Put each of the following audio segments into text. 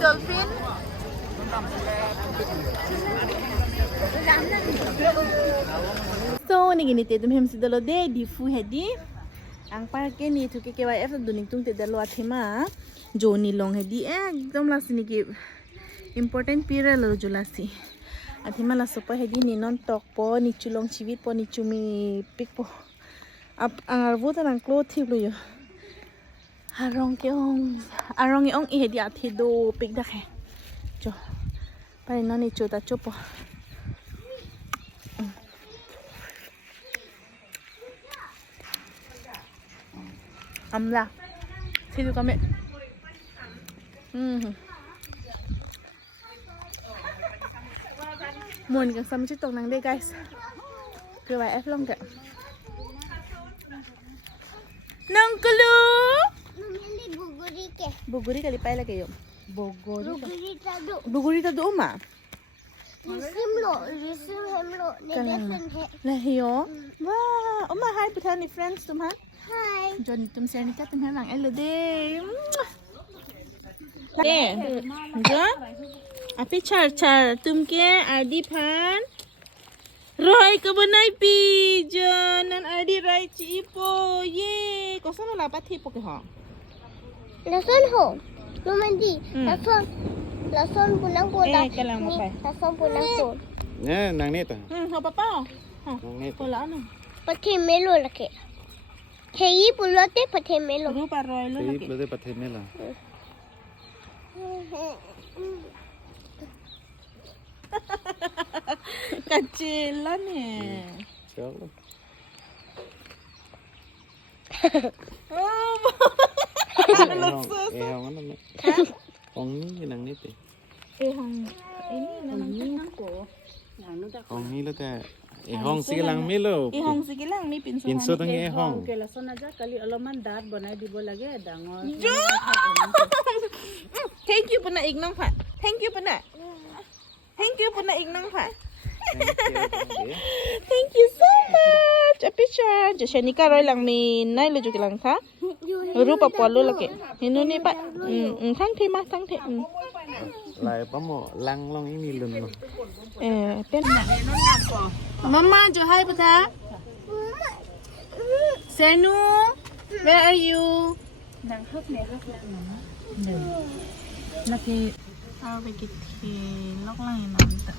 dolphin. So ni gini te tum si dalo de di fu hedi. Ang parke ni tu ke KYF duning tung te dalo athema. Joni long hedi ekdom lasi ni ki important pira lo julasi. Athema la sopa hedi ni non tok po ni chulong chivit po ni chumi pik po. Ap ang arvo ta nang cloth thi lo yo. Arong ong i hedi athi do pik da khe. Jo. Pai no ni chuta chupo. Amla. Sidu kami. Muôn càng xăm chiếc tộc nắng đây guys. Cứ bài ép lông kìa. Nang kelu. Buguri kali pai lagi yuk. Buguri tadu ma. Risim hemlo. Lah yo. Wah, oma hai putan ni friends tum ha. Hai. John tum share ni kat tum lang elo de. De. Jo. Api char tum ke adi pan. Roy ke benai pigeon nan adi rai cipo. Ye, kau sana lah pati poke ha. Lason ho. Lumandi. Lason punang ko ta. Kalang mo pa. Lason punang ko. Nang nito. Ha papa. Ha. Nang nito. Wala ano. Pati melo laki. Hei pulote pati melo. Rupa Roy lo Jadi lagi. pelate pathe mela. Kecil lah ni. Siapa? Oh. Ehong ano ni? Ong ni nang nito. Hang ini nang ko. Ong ni lo ta. Ehong sige lang melo. Hang sige lang ni pinso. Pinso tang ehong. Lason aja kali alaman daat banai dibo lagi dangor. Thank you puna ignong Pak. Thank you puna ignong Pak. Thank you so much. A picture. Jadi ni Roy lang min nai lo juga lang tha. Rupa polo lagi. Ini ni Pak. Thang thi ma thang thi. Lại pa mo lang long ini lun mo. Pen. Mama jo hai pata. Senu, where are you? Nang hấp lang na. Lagi begitu lok lang nanti.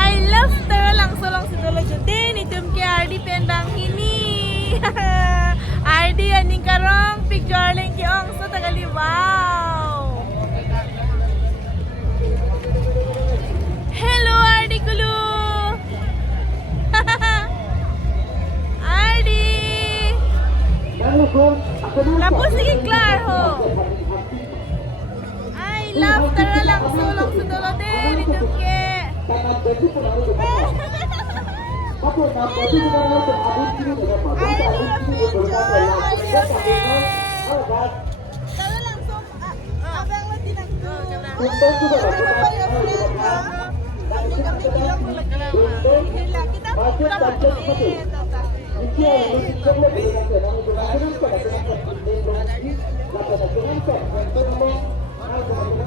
I love Tara langsung dulu jadi ni tum ke Ardi pendang ini. Ardi aning karong picture link yung so tagali wow. Hello Ardi kulu. Ardi. Lapos lagi klar ho. I love Tara langsung dulu deh ni tum ke.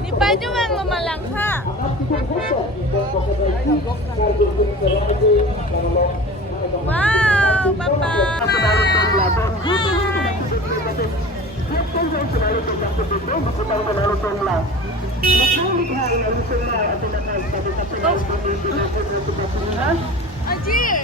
Di baju yang lumalang ha. Wow, Papa. Ajir.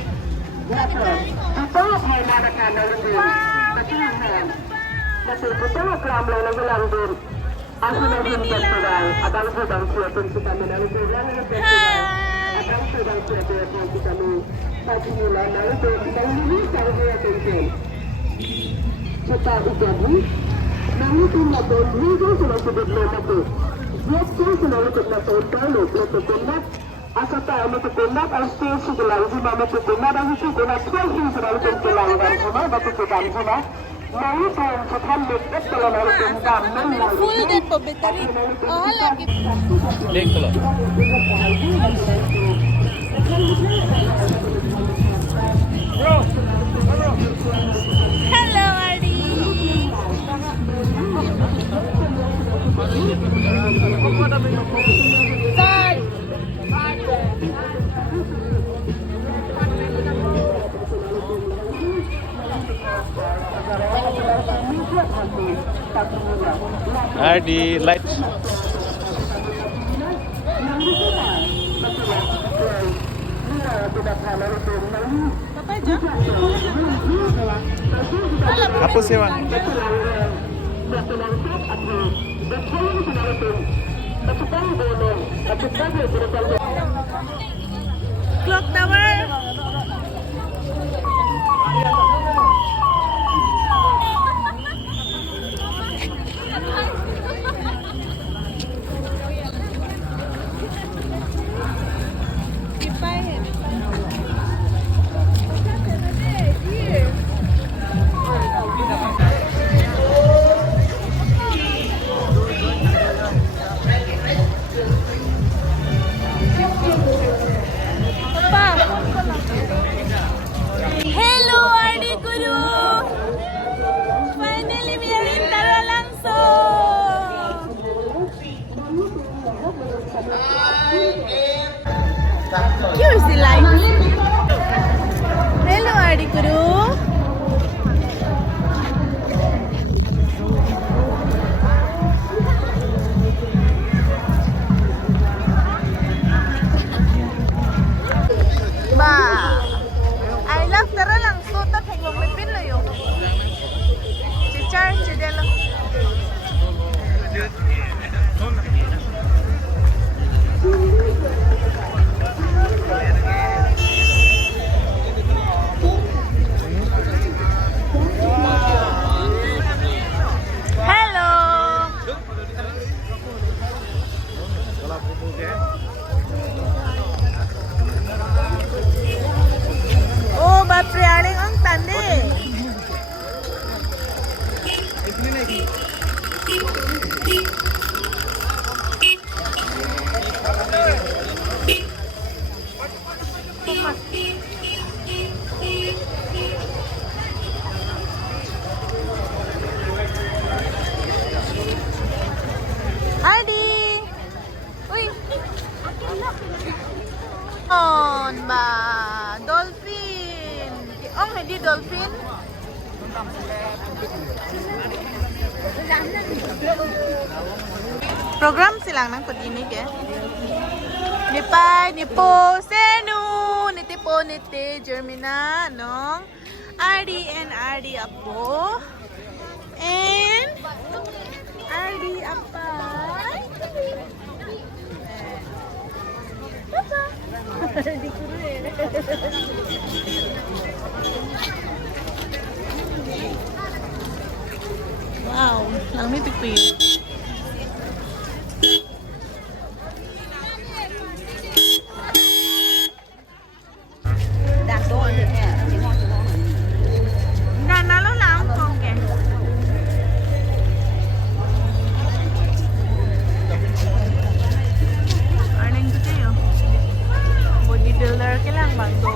Full day po battery. Oh, lagi. Lek lo. Hello, Ardi. Ardi, lights. Apa sih, Wan? Clock tower. Hello, Ardi Guru. Finally, we are in Taralangso. Here's the light. Hello, Ardi Guru. Ba. I love Taralangso. Tot hengwang may pinoy yo. Si Char, si Delo. Hello. Oh, bapre aling ang tande. Adi. Uy. On ba? Dolphin. Oh, hindi dolphin. Program silang nang padinig eh. Nipay, nipo, senu, nitipo, niti, Germina, no? Ardi and Ardi Apo. And Ardi Apay. Papa. Ardi Kure. Wow, lang may pigpig. Nalo lang kong ke. Arning ko tayo. Bodybuilder ka lang bang to?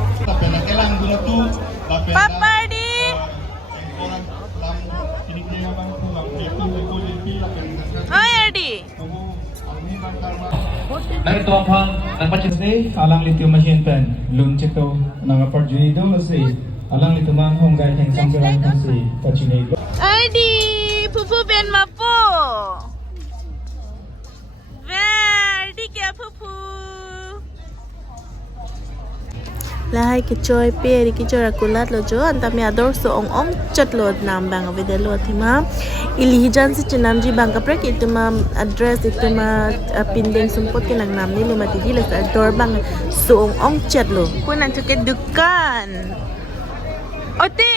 Papa di. Hoy Ardi. Narito ang nagpachis alang lithium machine pen lunchito ng opportunity kasi alang lito mang honggay kang sambiran kasi pachinay. Ardi, pupu ben mapo. Ardi kya pupu. Lahay kichoy peri kichora kulat lo jo antami ador so ong chat lo nam bang avide lo thima ilihijan si chinam ji bang kapre ki tuma address ituma pindeng sumpot kinang nam ni lima tidi les ador bang so ong chat lo kunan chuke dukan ote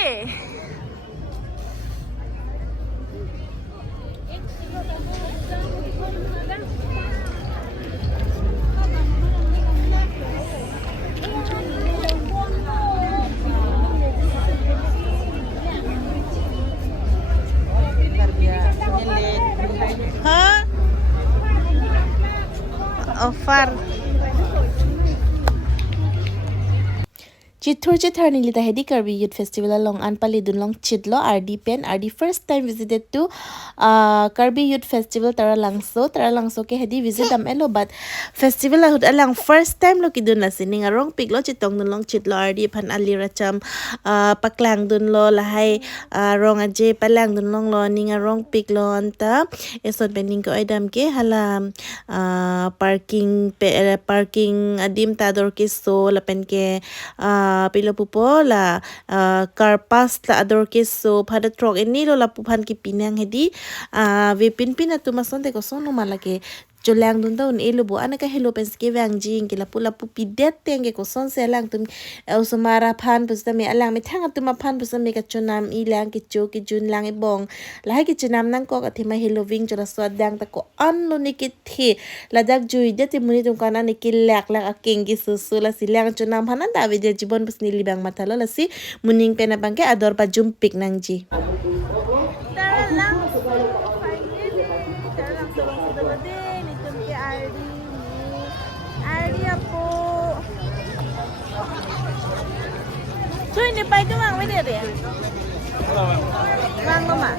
offer. Chithur nilita hedi Karbi Youth Festival long anpali dunlong chidlo RD pen RD first time visited to Karbi Youth Festival tara langso ke hedi visit am elo but festival ahud alang first time lo kidun la sining arong piglo chitong dunlong chidlo RD pan aliracham paklang dunlo lahai rong aje palang dunlong lo ning arong piglo anta esot bening ko idam ke hala parking adim tador ke so lapen ke pilo pupo la car pass la ador ke so pada truck ini lo la pupan ki pinang hedi we pin atu masonte ko sono malake jolang dun daun elubo anaka hello pens ke wang jing ke la pula pu pidet tenge ko son se lang tum usumara phan pusta me alang me thang atu ma phan pusta me ka chunam ilang ke cho ke jun lang e bong la ke chunam nang ko ka thima hello wing jola so dang ta ko an lo ni ke the la dak jui de te muni tum kana ni ke lak aking gi su la silang chunam hanan da we je jibon pusni libang matalo la si muning pena bangke ador pa jumpik nang ji Cuy, ni pai tu mang mana dia? Mang mama.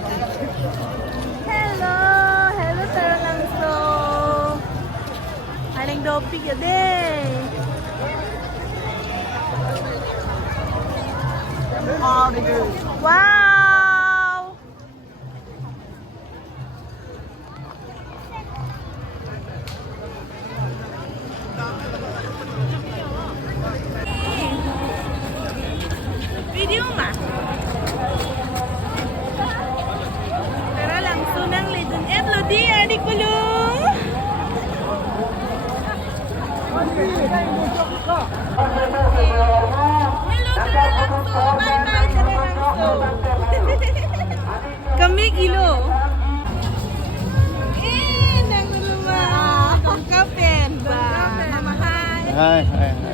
Hello, Tara Langso. Aling dopik ya deh. Wow. Video mah. Tara Langso nang lidun lo dia di kulung. Hello Tara Langso, bye bye Tara Langso. Kami kilo. Nang rumah. Kong kapen ba? Mama hai. Hai.